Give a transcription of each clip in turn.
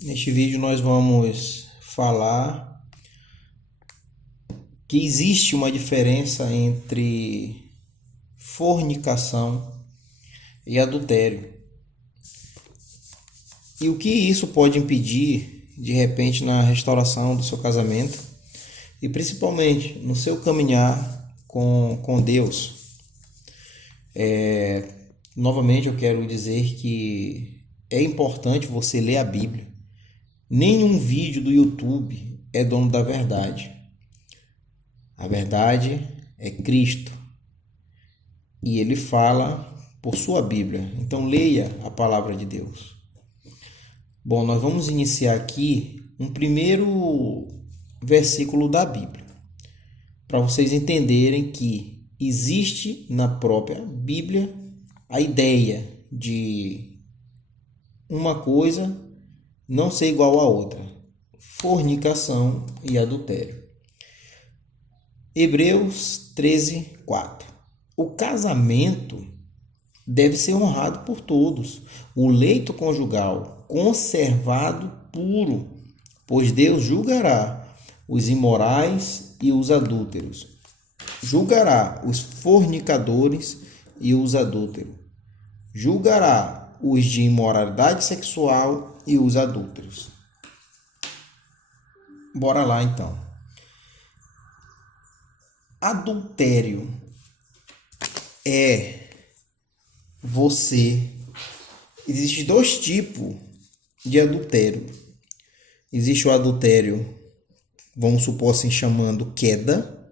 Neste vídeo nós vamos falar que existe uma diferença entre fornicação e adultério. E o que isso pode impedir, de repente, na restauração do seu casamento e principalmente no seu caminhar com Deus. Novamente eu quero dizer que é importante você ler a Bíblia. Nenhum vídeo do YouTube é dono da verdade. A verdade é Cristo e ele fala por sua Bíblia. Então leia a palavra de Deus. Bom, nós vamos iniciar aqui um primeiro versículo da Bíblia, para vocês entenderem que existe na própria Bíblia a ideia de uma coisa não ser igual à outra: fornicação e adultério. Hebreus 13:4. O casamento deve ser honrado por todos, o leito conjugal conservado puro, pois Deus julgará os imorais e os adúlteros, julgará os fornicadores e os adúlteros, julgará os de imoralidade sexual e os adúlteros. Bora lá então. Adultério é você. Existem dois tipos de adultério. Existe o adultério, vamos supor assim, chamando queda,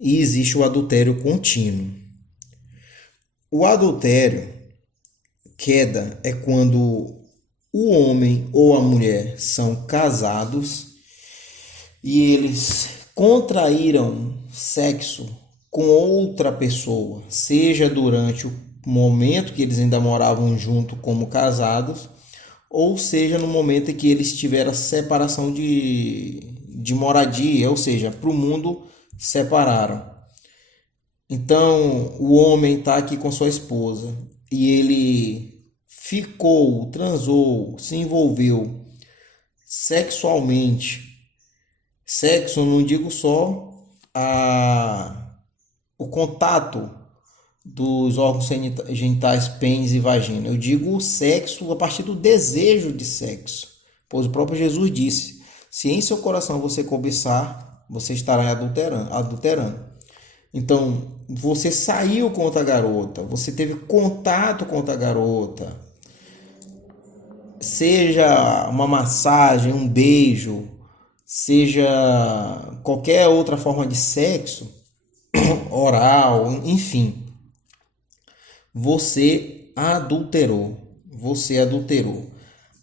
e existe o adultério contínuo. O adultério, queda, é quando o homem ou a mulher são casados e eles contraíram sexo com outra pessoa, seja durante o momento que eles ainda moravam junto como casados, ou seja no momento em que eles tiveram a separação de moradia, ou seja, para o mundo separaram. Então o homem está aqui com sua esposa e ele ficou, transou, se envolveu sexualmente. Sexo, não digo só o contato dos órgãos genitais, pênis e vagina. Eu digo o sexo a partir do desejo de sexo. Pois o próprio Jesus disse: se em seu coração você cobiçar, você estará adulterando. Então, você saiu com outra garota, você teve contato com outra garota, seja uma massagem, um beijo, seja qualquer outra forma de sexo, oral, enfim, você adulterou. Você adulterou.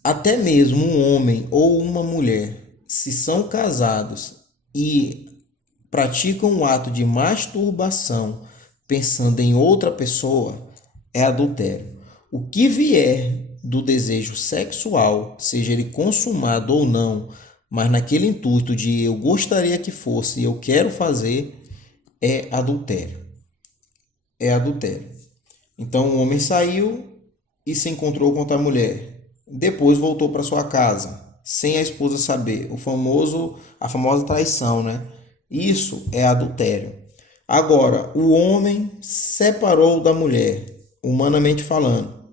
Até mesmo um homem ou uma mulher, se são casados e praticam um ato de masturbação pensando em outra pessoa, é adultério. O que vier do desejo sexual, seja ele consumado ou não, mas naquele intuito de eu gostaria que fosse, eu quero fazer, é adultério. É adultério. Então o homem saiu e se encontrou com outra mulher. Depois voltou para sua casa, sem a esposa saber. A famosa traição, né? Isso é adultério. Agora, o homem separou da mulher, humanamente falando,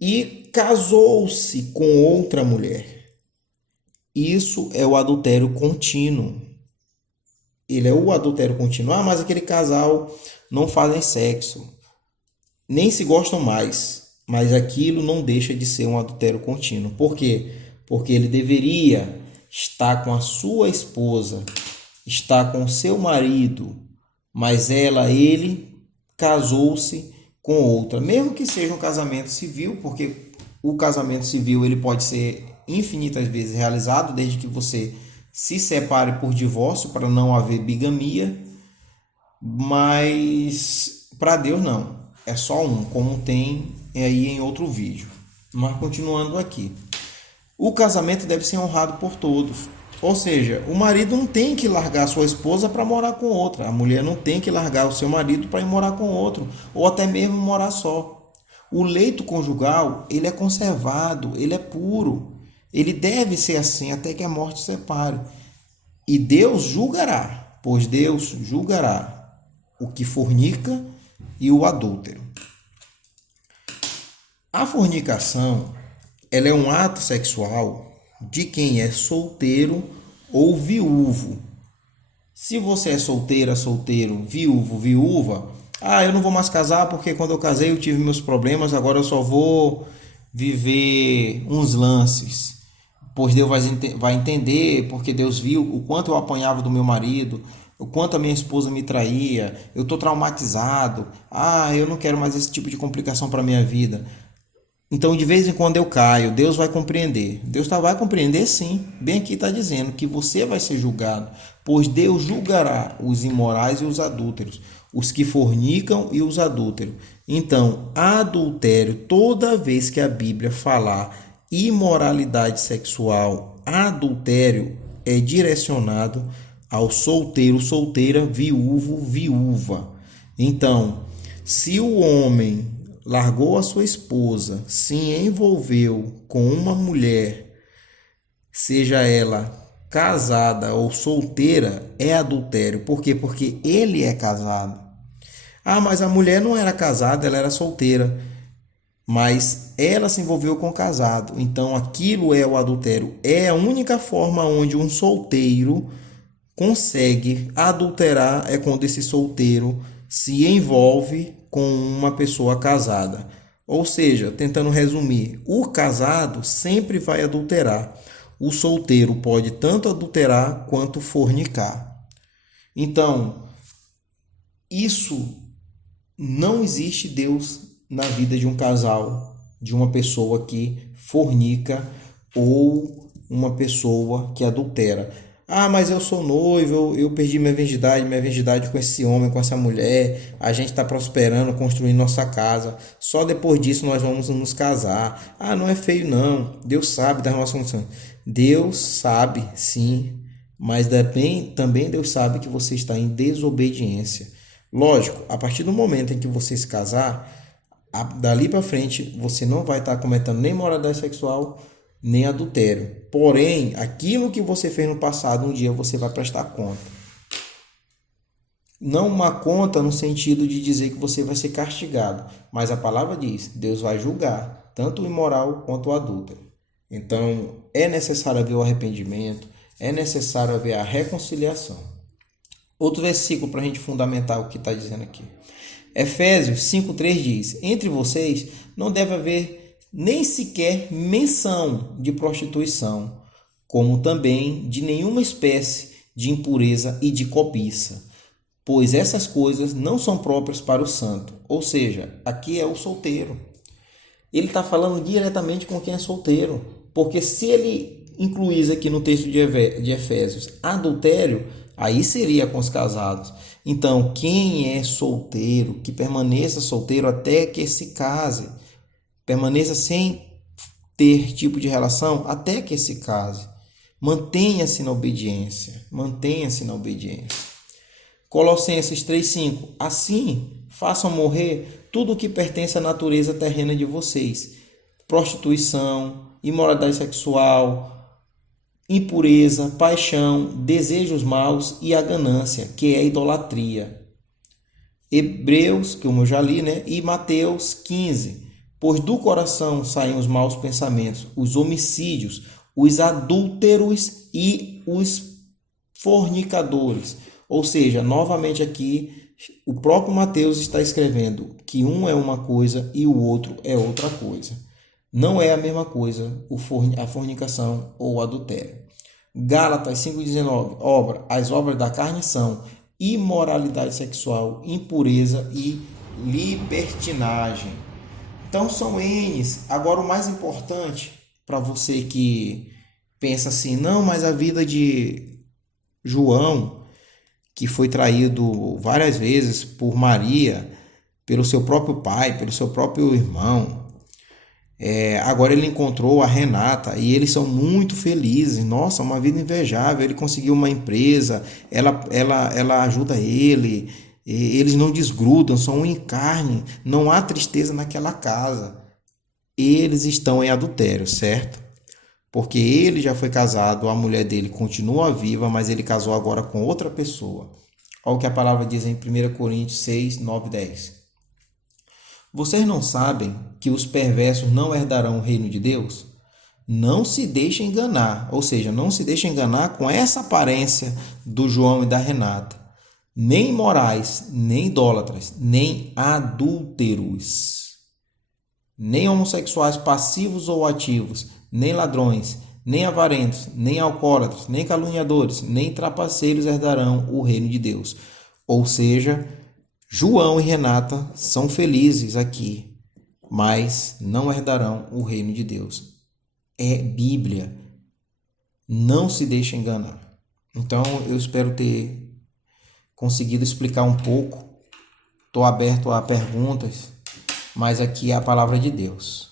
e casou-se com outra mulher. Isso é o adultério contínuo. Ele é o adultério contínuo. Ah, mas aquele casal não fazem sexo, nem se gostam mais. Mas aquilo não deixa de ser um adultério contínuo. Por quê? Porque ele deveria estar com a sua esposa, estar com o seu marido, mas ele casou-se com outra. Mesmo que seja um casamento civil, porque o casamento civil ele pode ser infinitas vezes realizado, desde que você se separe por divórcio, para não haver bigamia, mas para Deus não, é só um, como tem aí em outro vídeo. Mas continuando aqui, o casamento deve ser honrado por todos, ou seja, o marido não tem que largar sua esposa para morar com outra, a mulher não tem que largar o seu marido para ir morar com outro, ou até mesmo morar só. O leito conjugal, ele é conservado, ele é puro. Ele deve ser assim até que a morte separe. E Deus julgará, pois Deus julgará o que fornica e o adúltero. A fornicação, ela é um ato sexual de quem é solteiro ou viúvo. Se você é solteira, solteiro, viúvo, viúva, eu não vou mais casar porque quando eu casei eu tive meus problemas, agora eu só vou viver uns lances. Pois Deus vai entender, porque Deus viu o quanto eu apanhava do meu marido, o quanto a minha esposa me traía, eu estou traumatizado, eu não quero mais esse tipo de complicação para minha vida. Então, de vez em quando eu caio, Deus vai compreender. Deus vai compreender sim. Bem aqui está dizendo que você vai ser julgado, pois Deus julgará os imorais e os adúlteros, os que fornicam e os adúlteros. Então, adultério, toda vez que a Bíblia falar imoralidade sexual, adultério é direcionado ao solteiro, solteira, viúvo, viúva. Então, se o homem largou a sua esposa, se envolveu com uma mulher, seja ela casada ou solteira, é adultério. Por quê? Porque ele é casado. Mas a mulher não era casada, ela era solteira. Mas ela se envolveu com o casado. Então aquilo é o adultério. É a única forma onde um solteiro consegue adulterar, é quando esse solteiro se envolve com uma pessoa casada. Ou seja, tentando resumir, o casado sempre vai adulterar. O solteiro pode tanto adulterar quanto fornicar. Então, isso não existe Deus na vida de um casal, de uma pessoa que fornica ou uma pessoa que adultera. Mas eu sou noivo, eu perdi minha virgindade com esse homem, com essa mulher, a gente está prosperando, construindo nossa casa, só depois disso nós vamos nos casar. Não é feio não, Deus sabe das nossas condições. Deus sabe, sim, mas também Deus sabe que você está em desobediência. Lógico, a partir do momento em que você se casar, dali para frente você não vai estar cometendo nem imoralidade sexual, nem adultério. Porém, aquilo que você fez no passado, um dia você vai prestar conta. Não uma conta no sentido de dizer que você vai ser castigado, mas a palavra diz, Deus vai julgar tanto o imoral quanto o adúltero. Então, é necessário haver o arrependimento, é necessário haver a reconciliação. Outro versículo para a gente fundamentar o que está dizendo aqui. Efésios 5,3 diz, entre vocês não deve haver nem sequer menção de prostituição, como também de nenhuma espécie de impureza e de cobiça, pois essas coisas não são próprias para o santo. Ou seja, aqui é o solteiro. Ele está falando diretamente com quem é solteiro, porque se ele incluísse aqui no texto de Efésios adultério, aí seria com os casados. Então, quem é solteiro, que permaneça solteiro até que se case, permaneça sem ter tipo de relação até que se case. Mantenha-se na obediência. Mantenha-se na obediência. Colossenses 3,5. Assim, façam morrer tudo o que pertence à natureza terrena de vocês. Prostituição, imoralidade sexual, impureza, paixão, desejos maus e a ganância, que é a idolatria. Hebreus, que eu já li, e Mateus 15. Pois do coração saem os maus pensamentos, os homicídios, os adúlteros e os fornicadores. Ou seja, novamente aqui, o próprio Mateus está escrevendo que um é uma coisa e o outro é outra coisa. Não é a mesma coisa a fornicação ou o adultério. Gálatas 5,19. As obras da carne são imoralidade sexual, impureza e libertinagem. Então são N's. Agora o mais importante para você que pensa assim, não, mas a vida de João, que foi traído várias vezes por Maria, pelo seu próprio pai, pelo seu próprio irmão, agora ele encontrou a Renata e eles são muito felizes. Nossa, uma vida invejável. Ele conseguiu uma empresa, ela ajuda ele, Eles não desgrudam, são um em carne, não há tristeza naquela casa. Eles estão em adultério, certo? Porque ele já foi casado, a mulher dele continua viva, mas ele casou agora com outra pessoa. Olha o que a palavra diz em 1 Coríntios 6, 9 e 10. Vocês não sabem que os perversos não herdarão o reino de Deus? Não se deixe enganar, ou seja, não se deixe enganar com essa aparência do João e da Renata. Nem imorais, nem idólatras, nem adúlteros, nem homossexuais passivos ou ativos, nem ladrões, nem avarentos, nem alcoólatras, nem caluniadores, nem trapaceiros herdarão o reino de Deus. Ou seja, João e Renata são felizes aqui, mas não herdarão o reino de Deus. É Bíblia. Não se deixe enganar. Então, eu espero ter conseguido explicar um pouco. Estou aberto a perguntas, mas aqui é a palavra de Deus.